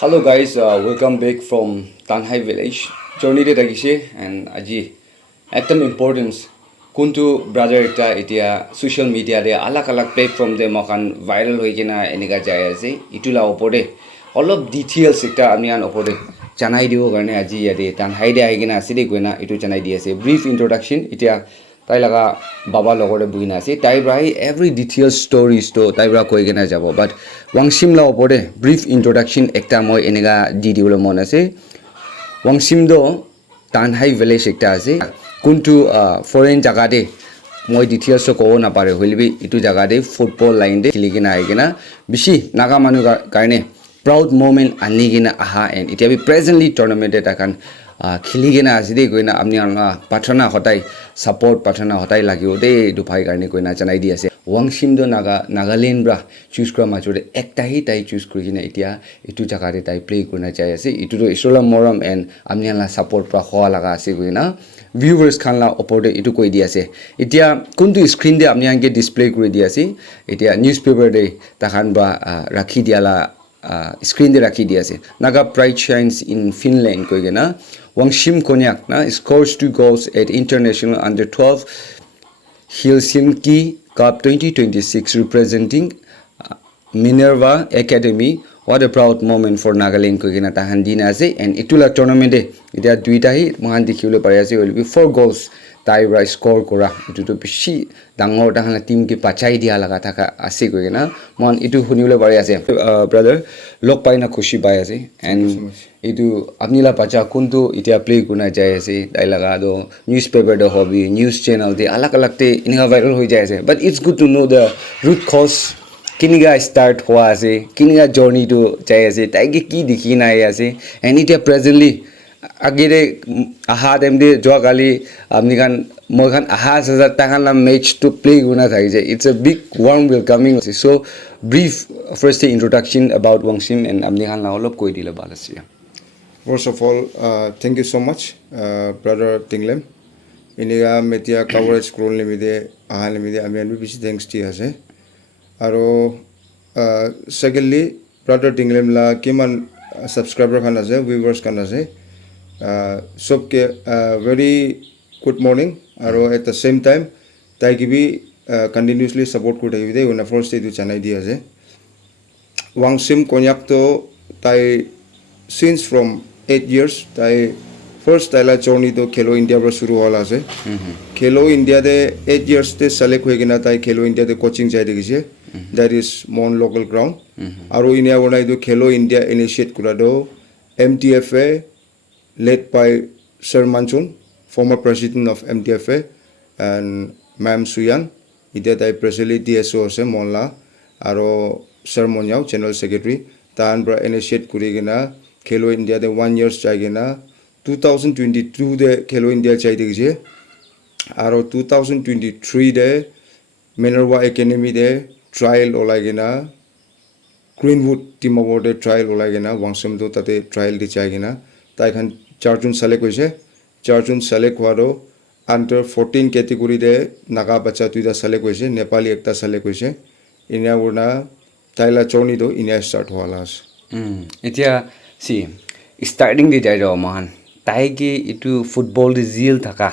Hello guys, welcome back from Tanhai village. Journey de tagise and aji ekdam importance kuntu brother ekta etia social media de alak platform de mokan viral hoi kena enega jai ase itu la opore all of details ekta ami an opore janai dibo karne aji yade Tanhai de aigena aside koina itu janai di ase brief introduction etia tai laga baba logore buina ase tai brai every detail stories to tai bra koi kena jabo but Wangshem la opore brief introduction ekta moi enega di diolo mon ase Wangshem do Tanhai village ekta ase kuntu foreign jaga de moi details ko na pare holbi itu jaga de football line de khiligina aigena bishi naga manu karne proud moment anigina aha and it be presently tournament takan khiligina aside koina amni pathana hotai support pathana hotai lagio de du phai karne koina janai di ase Wangshem do Nagaland bra choose kra majore ekta hi tai choose kurina etia itu jaga de tai play kurna chai ase itu do isola moram and amni la support pra ho laga ase koina viewers khan la opor de itu koi di ase etia kuntu screen de amni ange display kuri di ase etia newspaper de ta khan ba rakhi dia la screen de rakhi di ase Naga pride shines in Finland koi gena Wangshem Konyak na scores 2 goals at international under 12 Helsinki Cup 2026 representing Minerva Academy. What a proud moment for Nagaland ko gina tahan din ase and itula tournament de ita duita hi mohan dikhiule pare ase will be 4 goals tai ra score kora itu to bishi dangor tahan team ki pachai dia laga thaka ase ko gina mon itu huniule pare ase brother lok paina khushi bai ase and itu apnila pacha kuntu itia play kuna jai ase dai laga do newspaper de hobby news channel de alak te inga viral hoi jai ase but it's good to know the root cause kiniga start hua ase kiniga journey to jai ase taige ki dikhina ase and it presently agire aha dem de jo gali amni kan moi kan aha sa takan la match to play guna thai je it's a big warm welcoming so brief first introduction about Wangshem and amni kan la olop koi dile balasia. First of all, thank you so much, brother Tinglem. Iniga media coverage scroll limide ahan limide amian bi thanks to ase. Aro secondly, brother Tinglem la kiman subscriber khan ase, viewers khan ase. Sobke very good morning. Aro at the same time, tai ki bi continuously support kuri thaki de una first day to chanai di ase. Wangshem Konyak to tai since from 8 years tai first taila journey to Khelo India bra shuru hola ase Khelo India de 8 years te select hoye gina tai Khelo India de coaching jai dekise that is mon local ground aro inia bonai do Khelo India initiate kura do MTFA led by Sir Manchun, former president of MTFA, and Ma'am Suyan ide tai presently DSO ase monla aro Sir Monyao general secretary tan bra initiate kuri gina Khelo India de 1 years chaigena 2022 de Khelo India chai dekise aro 2023 de Minerva Academy de trial olagena Greenwood team award de trial olagena Wangshem do tate trial de chaigena tai khan charjun select hoise charjun select hwaro under 14 category de naga bacha tuida select hoise Nepali ekta select hoise inia urna taila choni do inia start holas Etia see starting the jai mohan taigi itu football de zeal thaka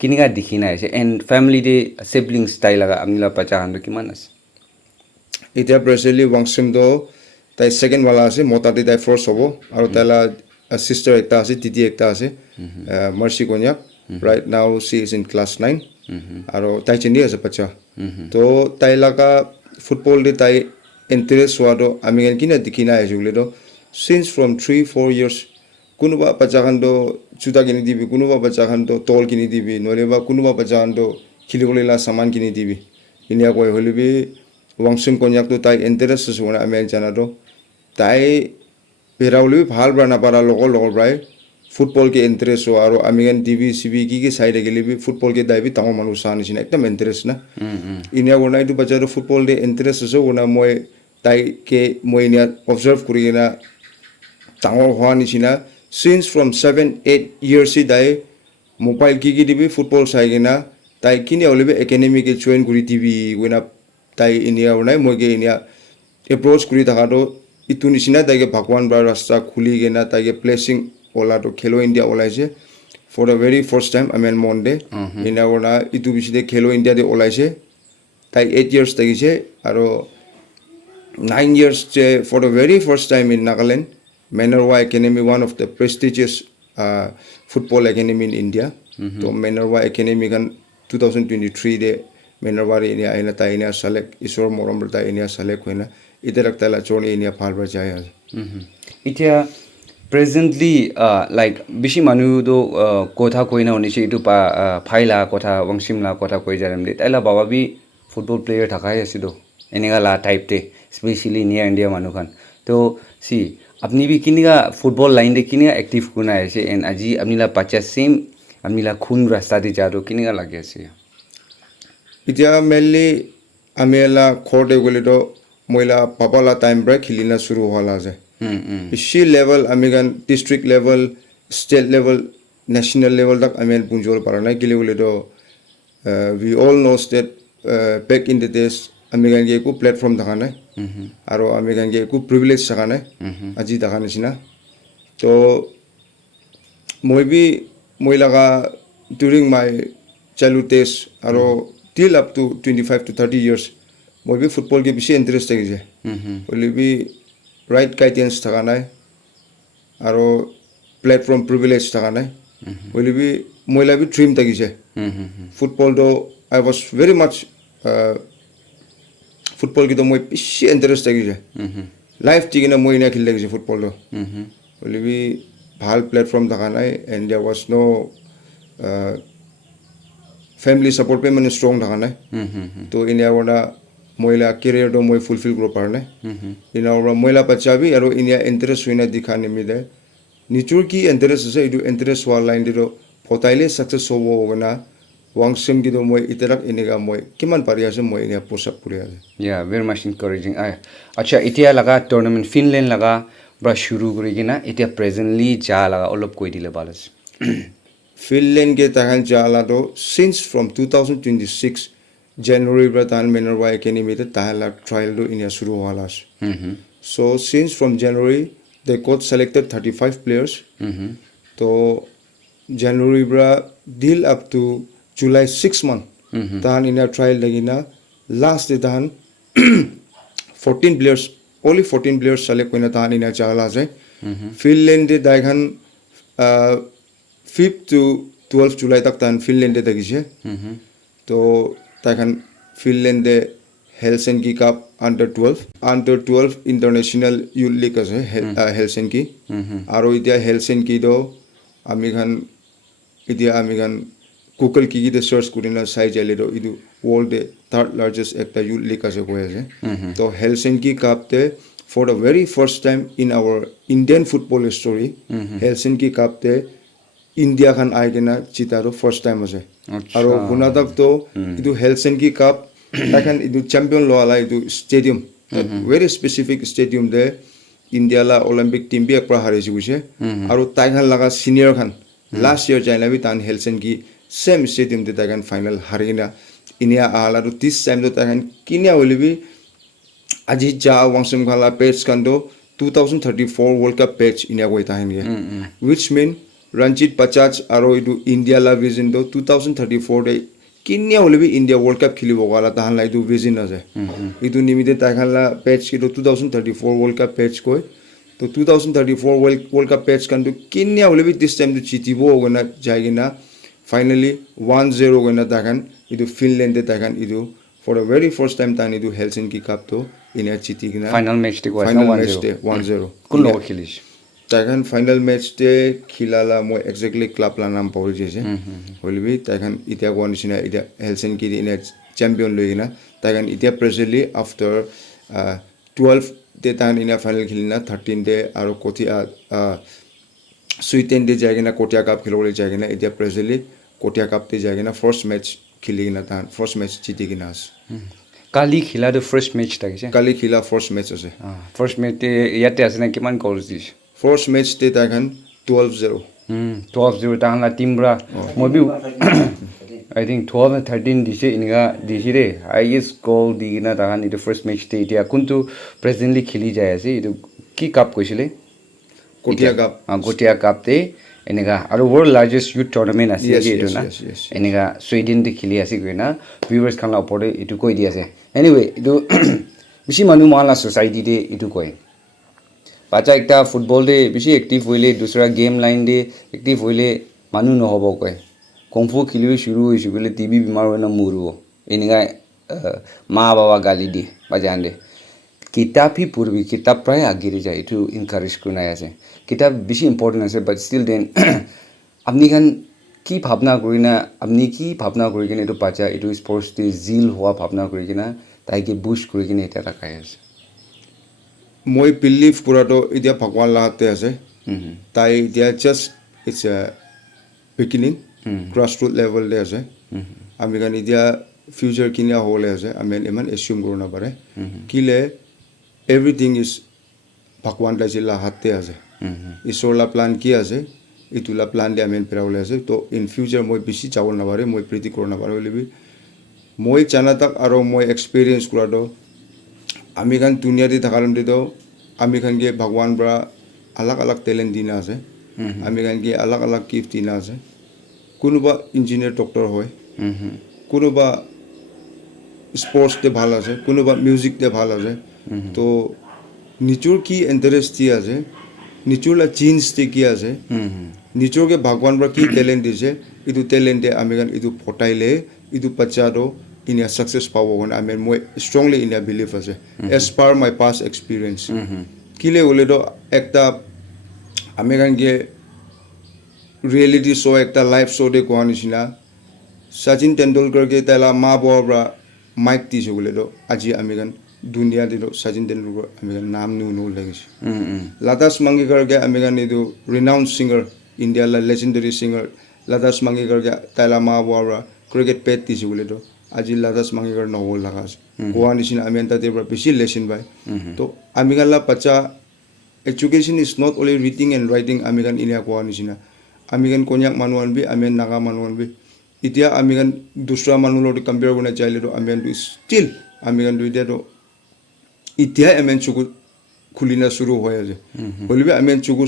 kiniga dikhina ase and family de siblings style laga amila pacha han kiman ase itia presently Wangshem do tai second wala ase mota de tai first hobo aro taila sister ekta ase titi ekta ase Mercy Konyak right now she is in class 9 aro tai chindi ase pacha to tai laga football de tai interest wado amigen kina dikhina ase ule do since from 3-4 years kunuba bacha khan do chuda kini dibi kunuba bacha khan do tol kini dibi noreba kunuba bacha khan do khiligolela saman kini dibi inia koi holibi Wangshem Konyak to tai interest sona amen jana do tai perauli bhal bana para logo brai football ke interest ho aro amigen tv cv ki side gelibi football ke daibi tamo manu sani sina ekdam interest na inia gonai to bacha do football de interest so ona moi tai ke moi inia observe kurina tangor hwani sina since from 7-8 years dai mobile ki dibi football saigena tai kini olibe academy ke join kuri tv wena tai inia unai moge inia approach kuri thaka do itu nisina taige bhagwan bra rasta khuli gena taige placing ola to Khelo India olaise for the very first time amen monde ina ona itu biside Khelo India de olaise tai 8 years tagise aro 9 years for the very first time in Nagaland Menorwa Academy one of the prestigious football academy in India to Menorwa Academy kan 2023 de Menorwa ini aina ta ina select isor morom ta ina select hoina iderak tala choni ina phalba jaya itia presently like bishi manu do kotha koina oni che itu pa phaila kotha wangshim la kotha koi jaram de taila baba bi football player thakai asido enega la type te especially near India manu khan to see apni bi kiniga football line de kiniga active kuna ase and aji apni la pacha same apni la khun rasta de jado kiniga lage ase itia mainly amela khode gole to moila papala time break khilina shuru hola je bishi level amigan district level state level national level tak amen punjol parana gile gole to we all know that back in the days amigan ge ku platform thakane aro amigan ge ku privilege thakane aji thakane sina to moilaga during my childhood days aro till up to 25 to 30 years moibi football ge bishi interest thakise olibi right guidance thakane aro platform privilege thakane olibi moila bi dream thakise football do I was very much football ki to moi bishi interest thakise life tigina moi na khil thakise football do olibi bhal platform thakane and there was no family support pe mane strong thakane to inia wada moila career do moi fulfill gro parne ina ora moila pachabi aro inia interest hoina dikhane mide nichur ki interest ase idu interest wa line de do photaile success hobo gona wangshem ki do moi iterak iniga moi kiman pari ase moi inia push up puri ase yeah very much encouraging acha itia laga tournament Finland laga bra shuru kori gina itia presently ja laga olop koi dile balas Finland ke tahan jala do since from 2026 January bratan Menorwa Academy te tahala trial do inia shuru walas so since from January they got selected 35 players to January bra deal up to July 6 month tahan inia trial lagina last de tahan 14 players only 14 players select koina tahan inia jala jai Finland de daigan 5th to 12th July tak tan Finland de dagise to takan Finland de Helsinki Cup under 12 international youth league ase Helsinki aro itia Helsinki do amigan Google ki de search kurina size ale do idu world de third largest ekta youth league ase koi ase to Helsinki Cup te for the very first time in our Indian football history Helsinki Cup te India khan aigena chitaro first time ase aro hunadak to idu Helsinki Cup takan idu champion lo ala idu stadium very specific stadium de India la Olympic team bi ekra hare juse aro taigan laga senior khan last year jaina bi tan Helsinki same stadium de tagan final harina inia ala ru this time do tagan kinia olibi aji ja wangsem khala page kando 2034 World Cup page inia goi tahen ge which mean Ranjit Pachach aro idu India la vision do 2034 de kinya olibi India World Cup khilibo gala tahan la idu vision ase idu nimide tahan la page ki do 2034 World Cup page koi to 2034 World Cup page kan do kinya olibi this time do chitibo gona jaigina finally 1-0 gona tahan idu Finland de tahan idu for the very first time tan idu Helsinki Cup to inia chitigina final match de was 1-0 kun lo khilish tagan final match te khilala moi exactly club la nam pauri jese holibi tagan itia gonisina itia Helsinki di ina champion loina tagan itia presently after 12 de tan ina final khilina 13 de aro kotia Sweden de jagina Kotia Cup khilole jagina itia presently Kotia Cup te jagina first match khilina tan first match chitiginas kali khila the first match takise kali khila first match ase first match te yate asena kiman goals dis first match te tagan 12-0 12-0 tahan la team bra mobi I think 12 and 13 dise inga disire highest goal digina tahan the first match te itia kuntu presently khili jai ase idu কি cup কৈছিলে Kotia Cup. গোটিয়া cup তে এনেকা আৰু world largest youth tournament আছে Yes, কি এইটো yes, না yes, yes, yes. এনেকা সুইডেন তে খেলি আছে কই না ভিউয়াৰ্স খান ওপৰতে ইটো কৈ দি আছে এনিৱে ইটো বেছি মানুহ মালা সোসাইটি তে ইটো কয় বাচ্চা একটা ফুটবল দে বেছি এক্টিভ হইলে দুসরা গেম লাইন দে এক্টিভ হইলে মানুহ নহব কয় কমফু খেলিব শুরু হইছে বলে টিবি বিমার হয় না মরব এনেকা মা বাবা গালি দিয়ে বাজান দে কিতাপ হি পড়বি কিতাপ প্রায় আগিয়ে যায় একটু এনকারেজ করে নাই আছে কিতাপ বেশি ইম্পর্টেন্ট আছে বাট স্টিল দেন আপনি খান কি ভাবনা করি না আপনি কি ভাবনা করি কিনে এইটো বাচ্চা এইটো স্পোর্টস দি জিল হওয়া ভাবনা করি কিনা তাইকে বুশ কৰি কিনে এটা ৰাখাই আছে মই বিলিভ কৰাটো এতিয়া ভগৱান লাহাতে আছে তাই এতিয়া just it's a beginning grassroot লেভেলতে আছে আমি কাৰণ এতিয়া ফিউচাৰ কিনা হ'লে আছে আমি ইমান এচিউম কৰিব নাপাৰে কিলে এভৰিথিং ইজ ভগৱান তাইছিলা হাতে আছে ঈশ্বৰলা প্লান কি আছে ইটোলা প্লান দিয়ে আমি পেৰাবলৈ আছে তো ইন ফিউচাৰ মই বেছি যাব নাপাৰে মই প্ৰীতি কৰিব নাপাৰে বুলি মই জানা তাক আৰু মই এক্সপিৰিয়েঞ্চ কৰাটো আমি খান দুনিয়াতে থাকাৰ তো আমি খান গিয়ে ভগবান পৰা আলাগ আলাগ টেলেন্ট দিনা আছে আমি খান গিয়ে আলাগ আলাগ গিফট দিনা আছে কোনোবা ইঞ্জিনিয়ার ডক্টর হয় কোনোবা স্পোর্টস দে ভাল আছে কোনোবা মিউজিক দে ভাল আছে তো নিজের কি ইন্টারেস্ট কি আছে নিজের জিন্স দে কি আছে নিজকে ভগবান পৰা কি টেলেন্ট দিছে ইটো টেলেন্টে আমি খান ইটো ফটাইলে ইটো বাচ্চাটো in a success power when I mean more strongly in a belief as as per my past experience kile uledo ekta american ge reality show ekta live show de ko anisina Sachin Tendulkar ge tala ma bobra mic ti uledo aji american dunia de Sachin Tendulkar american naam nu legis Latas Mangekar ge american idu renowned singer India la legendary singer Latas Mangekar ge tala ma bobra cricket pet ti uledo আজি লাদাস মাঙ্গিকার নহল লাগা গোয়া নিচিনা আমি তাতে বেশি lesson পাই তো আমি গালা বাচ্চা education is not only reading and writing আমি গান ইনিয়া গোয়া নিচিনা আমি গান কন্যাক মানুহ আনবি আমি নাগা মানুহ আনবি এতিয়া আমি গান দুসরা মানুহ লগত কম্পেয়ার করতে চাইলে তো আমি গান স্টিল আমি গান দুইটা তো এতিয়া আমি চুকু খুলিনা শুরু হয়ে আছে বলবি আমি চুকু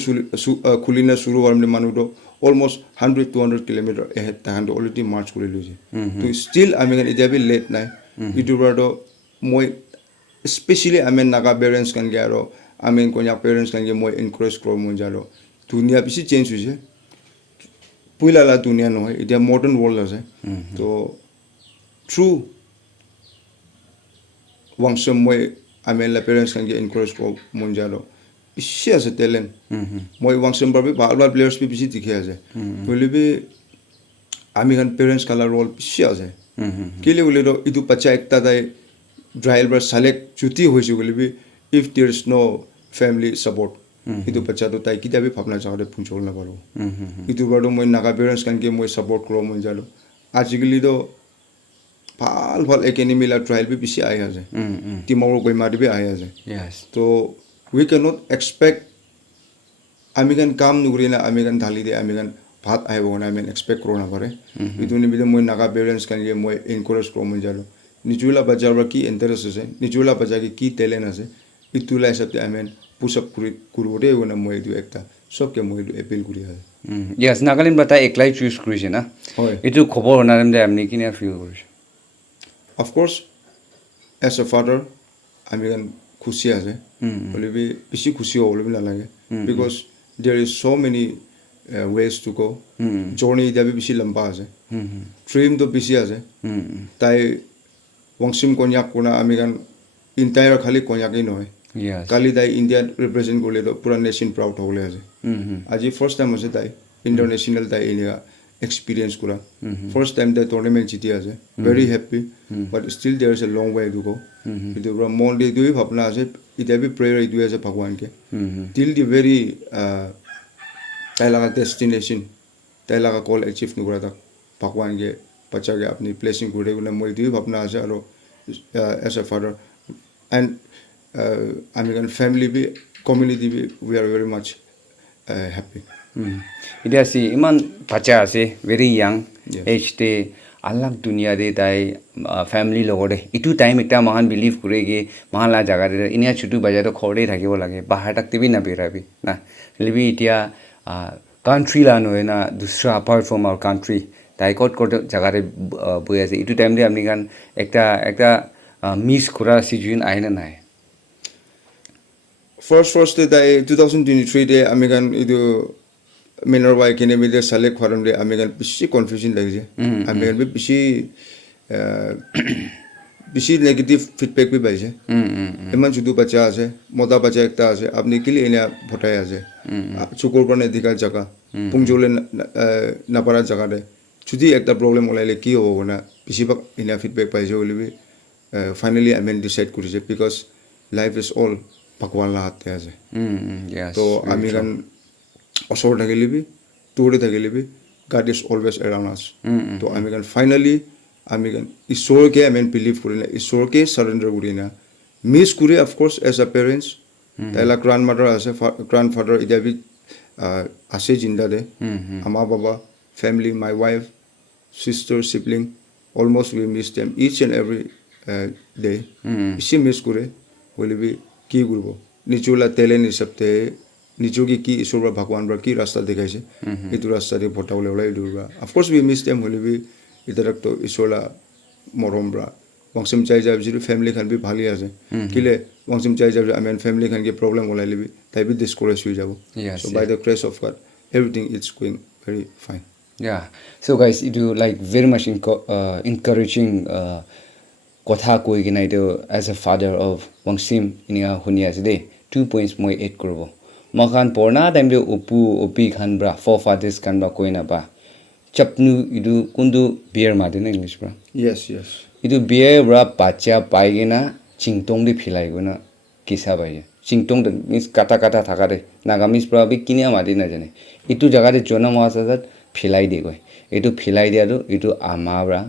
খুলিনা শুরু হওয়ার মানুষ তো almost 100-200 kilometer ahead tahan already march kori loise to still I mean it be late nai itubado moi especially I mean naga parents kan garo I mean konyak parents kan ge moi encourage kro mon jalo dunia bisi change hoise puila la dunia no it a modern world ase to true wangshem moi I mean la parents kan ge encourage kro mon jalo bisi ase talent moi wangshem barbe bal players bi bisi dikhe ase bolibe ami kan parents kala role bisi ase kile boledo itu bacha ekta dai driver select chuti hoise bolibe if there is no family support itu bacha to tai kitabi bhabna jare punchol na paro itu bado moi naga parents kan ke moi support kro mon jalo ajikali do ভাল academy la trial bi bisi aya ase timor koi mari bi aya ase yes to we cannot expect American kam nugrina American thali de American bhat aibo na I mean expect corona pare iduni bide moi naga parents kan ge moi encourage kro mon jalo nijula bajar ki interest ase nijula bajar ki talent ase itula hisabte I mean push up kurode ona moi du ekta sobke moi du appeal kuri ase yes nagalin bata eklai choose krise na itu khobor onarem de amni kine feel korish of course as a father American খুশি আছে বলিবি বেশি খুশি হবলে না লাগে because there is so many ways to go journey দাবি বেশি লম্বা আছে dream তো বেশি আছে তাই ওয়াংশিম কন্যাক কোনা আমি গান ইন্টায়ার খালি কন্যাকই নয় কালি তাই ইন্ডিয়া রিপ্রেজেন্ট করলে তো পুরা নেশন প্রাউড হলে আছে আজি ফার্স্ট টাইম আছে তাই ইন্টারন্যাশনাল তাই India experience kura first time the tournament jiti ase very happy but still there is a long way to go idu bra monday dui bhapna ase ita bi prayer idu ase bhagwan ke till the very tailaga destination tailaga goal achieve nugura tak bhagwan ke bacha ke apni blessing kure guna moi dui bhapna ase aro as a father and American family bi community bi we are very much happy Ida si iman bacha ase very young age te আলাক দুনিয়া দে তাই family লগতে ইটু time একটা মহান believe করে গিয়ে মহালা জায়গা দে ইনিয়া ছুটু বাজারে খড়ে থাকিব লাগে বাহার থাকতেবি না বেরাবি না লিবি ইতিয়া কান্ট্রি লানো না দুসরা অ্যাপার্ট ফ্রম আওয়ার কান্ট্রি তাই কত কত জায়গাতে বই আছে ইটু টাইম দিয়ে আপনি গান একটা মিস করা সিচুয়েশন আহে না নাই First day 2023 day American idu minor bike in the select forum day American bisi confusion like American bisi negative feedback bhi bai je eman judu bacha ase moda bacha ekta ase apni ke liye ina bhotai ase chukur korne dikha jaga pungjole na para jaga de judi ekta problem olaile ki hobo na bisi bak ina feedback pai je olibi finally I mean decide kurise because life is all भगवान ला हाथ है yes तो American असोर थकेली भी टूरे थकेली भी God is always around us तो American finally American Ishwar K I mean believe करी ना ईश्वर के surrender करी ना miss करी of course as a parents ताइला grandmother आसे grandfather इधर भी आसे जिंदा दे अम्मा बाबा family my wife sister sibling almost we miss them each and every day इसी miss करे बोले भी কি করব নিচুলা তেলে নিসবতে নিচুকি কি ঈশ্বর ভগবান রা কি রাস্তা দেখাইছে এইটো রাস্তা দিয়ে ভটাবলে ওলাই দূরবা of course we miss them হলিবি ইদারক তো ঈশ্বরলা মরমরা বংশম চাই যাব যদি ফ্যামিলি খান বি ভালি আছে কিলে বংশম চাই যাব আমেন ফ্যামিলি খান কি প্রবলেম ওলাই লিবি তাই বি ডিসকোরেজ হই যাব so by the grace of God everything is going very fine so guys it do like very much encouraging কথা কই কিনা এইটো এজ এ ফাদাৰ অফ ওয়াংশেম ইনিয়া শুনি আছে দেই 2 points মই এড কৰিব মখান পৰ্ণা টাইম দে ওপি খান ব্ৰা ফৰ ফাদাৰ্স খান বা কই না বা চপনু ইদু কুন্দু বিয়াৰ মাদে না ইংলিশ ব্ৰা yes ইদু বিয়াৰ ব্ৰা বাচ্চা পাই কিনা চিংটং দি ফিলাই গনা কিসা বাই চিংটং মিস কাটা কাটা থাকা দে নাগামিস ব্ৰা বি কিনিয়া মাদি না জানে ইটু জাগাতে জনম আসাত ফিলাই দি গয় ইটু ফিলাই দিয়াটো ইটু আমা ব্ৰা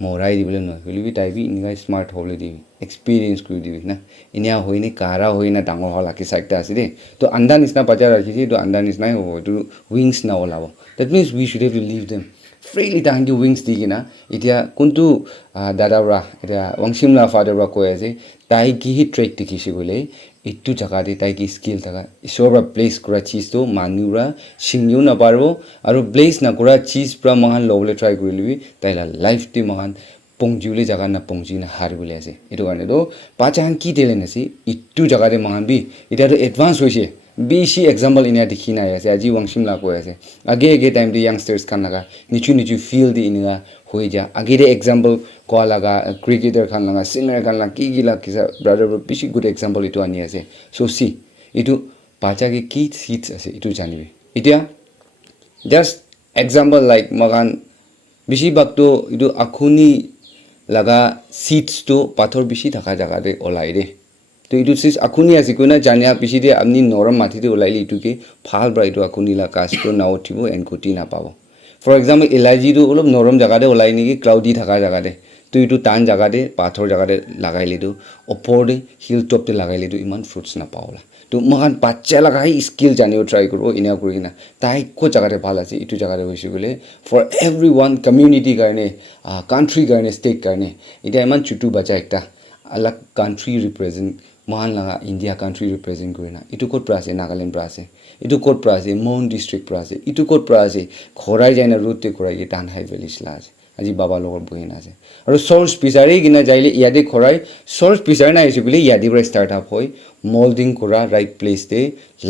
मोराई दिबले न हलिबि टाइबि इनिगा स्मार्ट होले दिबि एक्सपीरियंस कु दिबि ना इनिया होइने कारा होइना डांगर होला कि साइडटा आसे दे तो अंडा निसना बाजार राखिछि तो अंडा निसना हो तो विंग्स ना ओलाबो that means we should have to leave them freely तांगि विंग्स दिगिना इटिया कुंतु दादाब्रा इटिया वंशिमला फादरब्रा कोय आसे ताइ कि हि ट्रेक दिखिसि गले इट्टु जगा दे ताइ कि स्किल थाका इसोब्रा प्लेस करा चीज तो मानुरा सिंगिउ ना पारबो आरो प्लेस ना करा चीज प्रा महान लवले ट्राई गरिलिबि ताइला लाइफ दे महान पंगजुले जगा ना पंगजी ना हार बोले आसे इटु गाने तो पाचान की देलेनसि इट्टु जगा दे महान बि इटा तो एडवांस होइसे बीसी एग्जांपल इनिया दिखिना आसे आजि वंशिमला कोय आसे आगे टाइम दे यंगस्टर्स खान लगा निचु फील दे इनिया होई जा आगे दे एग्जांपल को लगा क्रिकेटर खान लगा सिंगर खान लगा की गिला किसा ब्रदर बीसी गुड एग्जांपल इटु आनी आसे सो सी इटु पाचा के की सीट्स आसे इटु जानिबे इटिया जस्ट एग्जांपल लाइक मगान बीसी बाक्तो इटु आखुनी लगा सीट्स तो पाथर बीसी थाका जगा दे ओलाई दे तो इटु सिस आखुनी आसे कोना जानिया बीसी दे अपनी नरम माथि दे ओलाइली इटु के फाल ब्रा इटु आखुनी ला कास्ट नाउ थिबो एनकोटी ना पाबो फॉर एग्जांपल एलर्जी तो ओलब नरम जगा दे ओलाई निकी क्लाउडी थाका जगा दे तो इटु टान जगा दे पाथर जगा दे लगाइली दो ऊपर दे हिल टॉप दे लगाइली दो इमान फ्रुट्स ना पावला तो महान बाच्चा लगा ही स्किल जानियो ट्राई करो इना करिना ताइ को जगा दे ভাল আছে इटु जगा दे होइसे गले फॉर एवरीवन कम्युनिटी गाने कंट्री गाने स्टेट गाने इटा इमान छुटु बचा एकटा अलग कंट्री रिप्रेजेंट महान लगा इंडिया कंट्री रिप्रेजेंट करिना इटु coat प्रासे Nagaland प्रासे इटु coat प्रासे mount district प्रासे इटु coat प्रासे खराय जायना रुते खराय के टान हाई भ्याली लाज আজি বাবা লগৰ বহিন আছে আৰু সোৰ্স পিছাৰি কিনা যাইলে ইয়াদে খৰাই সোৰ্স পিছাৰি নাই বুলি ইয়াদি পৰা স্টাৰ্ট আপ হয় মোল্ডিং কৰা ৰাইট প্লেস তে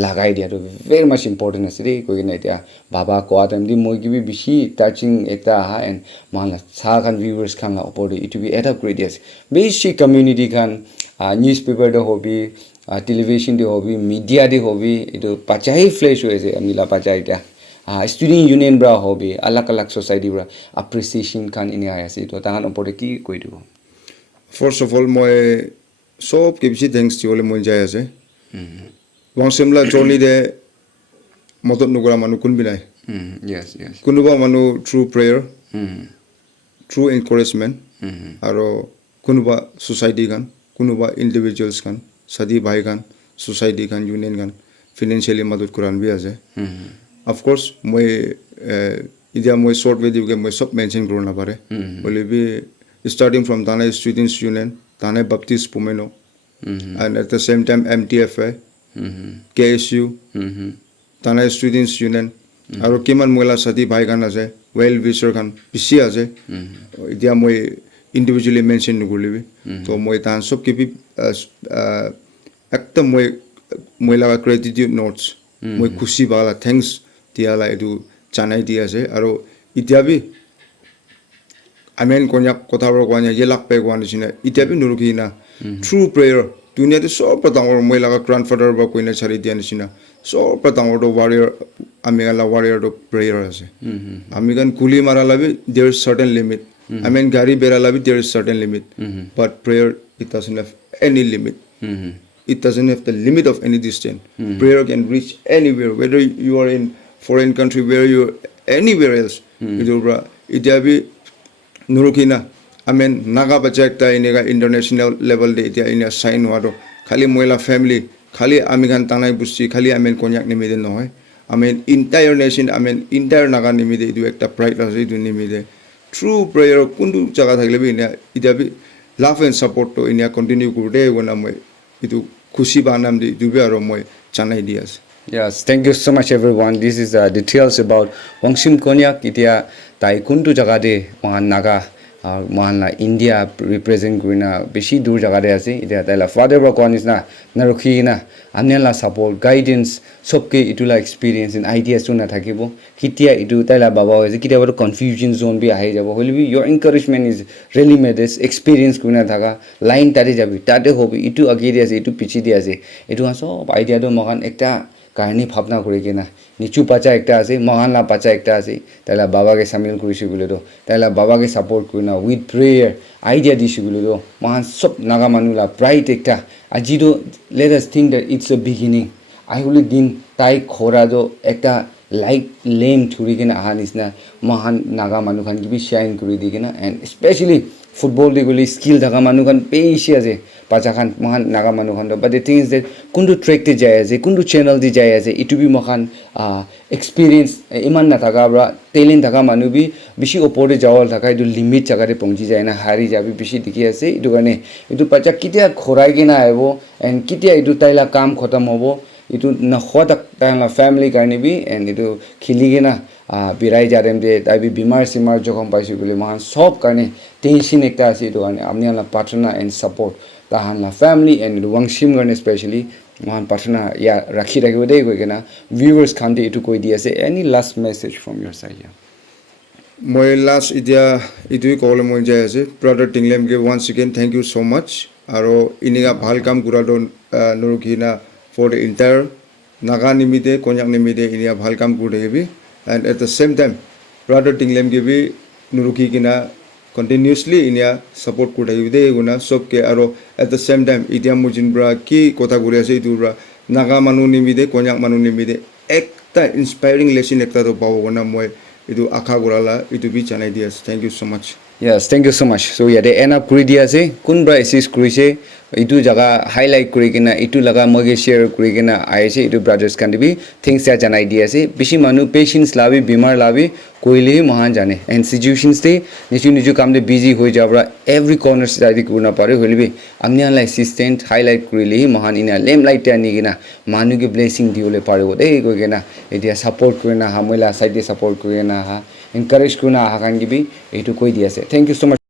লাগাই দিয়াটো ভেৰি মাচ ইম্পৰ্টেন্ট আছে ৰে কৈ কিনা এতিয়া বাবা কোৱা টাইম দি মই কিবি বেছি টাচিং এটা হা এন্ড মানলা সাখান ভিউয়ার্স খান ওপৰতে ইটু বি এটা কৰি দিছে বেছি কমিউনিটি খান নিউজ পেপাৰ দে হবি টেলিভিশন দে হবি মিডিয়া দে হবি ইটো পাচাই ফ্লেশ হৈছে আমিলা পাচা এটা student union bra hobi alak society bra appreciation kan ini aya se to tangan opore ki koi dibo first of all moi sob ke bisi thanks ti ole moi jai ase wangsemla journey de modot nugura manu kun binai yes kunuba manu through prayer through encouragement aro kunuba society kan kunuba individuals kan sadi bhai kan society kan union kan financially madad kuran bi ase of course moi idia moi short video ke moi sob mention karo na pare bole bi starting from Tanai Students Union Tanai Baptist Pumeno and at the same time MTFA KSU Tanai Students Union aro kiman moila sati bhai kan ase well wisher kan bisi ase idia moi individually mention nugulibi to moi tan sob ke bi ekta moila gratitude notes moi khushi bala thanks diala edu chanai dia ase aro itia bi amen konyak kothabor kwanya yelak pe kwan sine itia bi nuruki na true prayer dunia de so patangor moila ka grandfather ba koina chari dia nisina so patangor do warrior amela warrior do prayer ase amigan kuli mara labi there is certain limit amen gari bera labi there is certain limit but prayer it doesn't have any limit it doesn't have the limit of any distance prayer can reach anywhere whether you are in foreign country where you anywhere else idobra idiabi nurukina amen naga project inega international level de itia ina sign wado khali moila family khali amigan tanai busi khali amen konyak nimide noy amen entire nation amen entire naga nimide idu ekta pride ase idu nimide true prayer kundu jaga thakle bi ina idiabi love and support to ina continue kude gona moi idu khushi banam de idu bi aro moi chanai dias. Yes, thank you so much everyone. This is details about Wangshem Konyak. Itia tai kuntu jaga de wahan Naga wahan la India represent kuina beshi dur jaga de ase. Itia tai la father ba konis na narukhi na amne la support guidance sobke itula experience and ideas to na thakibo. Kitia itu tai la baba hoise kitia baro confusion zone bi ahi jabo. Holbi your encouragement is really made this experience kuina thaga line tare jabi tate hobi itu agiri ase itu pichi dia ase. Itu aso idea do makan ekta কাহিনী ভাবনা কৰি কিনা নিচু পাচা একটা আছে মহানলা পাচা একটা আছে তাইলা বাবাকে সামিল কৰিছি বলে তো তাইলা বাবাকে support Kareena with prayer idea দিছি বলে তো মহান সব নাগা মানুলা ব্রাইট একটা আজি তো let us think that it's a beginning আইহুলি দিন তাই খরা তো একটা লাইক লেম থুরি কিনা আহা নিচিনা মহান নাগা মানুহ খান কিবি শাইন কৰি দি কিনা এণ্ড স্পেচিয়েলি ফুটবল দি গ'লে স্কিল থকা মানুহ খান বেছি আছে পাচা খান মহান নাগা মানুহ খান বাট দ্য থিং ইজ ডেট কোনটো ট্ৰেকতে যাই আছে কোনটো চেনেল দি যাই আছে ইটো বি মহান এক্সপিৰিয়েঞ্চ ইমান নাথাকা বা টেলেণ্ট থকা মানুহ বি বেছি ওপৰতে যাৱল থকা এইটো লিমিট জাগাতে পਹੁঁচি যায় না হাৰি যাবি বেছি দেখি আছে এইটো কাৰণে এইটো পাচা কেতিয়া খৰাই কিনা আহিব এণ্ড কেতিয়া এইটো তাইলা কাম খতম হ'ব itu na khodak taila family karni bi and itu khiligena birai jarem de tabi bimar simar jokhom paisu gole mahan sob karni tension ekta ase itu karni amni la partner and support tahan la family and Wangshem karni especially mahan partner ya rakhi rakhibo dei koigena viewers khan de itu koi di ase any last message from your side here moi last idia idui kole moi jai ase brother Tinglem ke once again thank you so much aro iniga bhal kam kura don nurukhina for the entire Naga nimide Konyak nimide inia bhal kam kurebi and at the same time brother Tinglem ke bi nuruki kina continuously inia support kurebi de guna sob ke aro at the same time idia mujin bra ki kotha gure ase itu bra Naga manu nimide Konyak manu nimide ekta inspiring lesson ekta to pawo guna moi itu akha gurala itu bi chanai dias thank you so much. Yes, thank you so much. So yeah, they end up kuri dia ase kun bra assist kuri se itu jaga highlight kuri kina itu laga moge share kuri kina aise itu brothers kan dibi things ya janai dia ase bishi manu patience labi bimar labi koile mahan jane and situations te niju kam de busy hoi jabra every corner study kurna pare holbi amni la assistant highlight kurile mahan ina lem light ta ni kina manu ke blessing diole pare go dei ko kina etia support kurina ha moila side support kurina ha encourage kuna ha kan gibi etu koi dia ase thank you so much.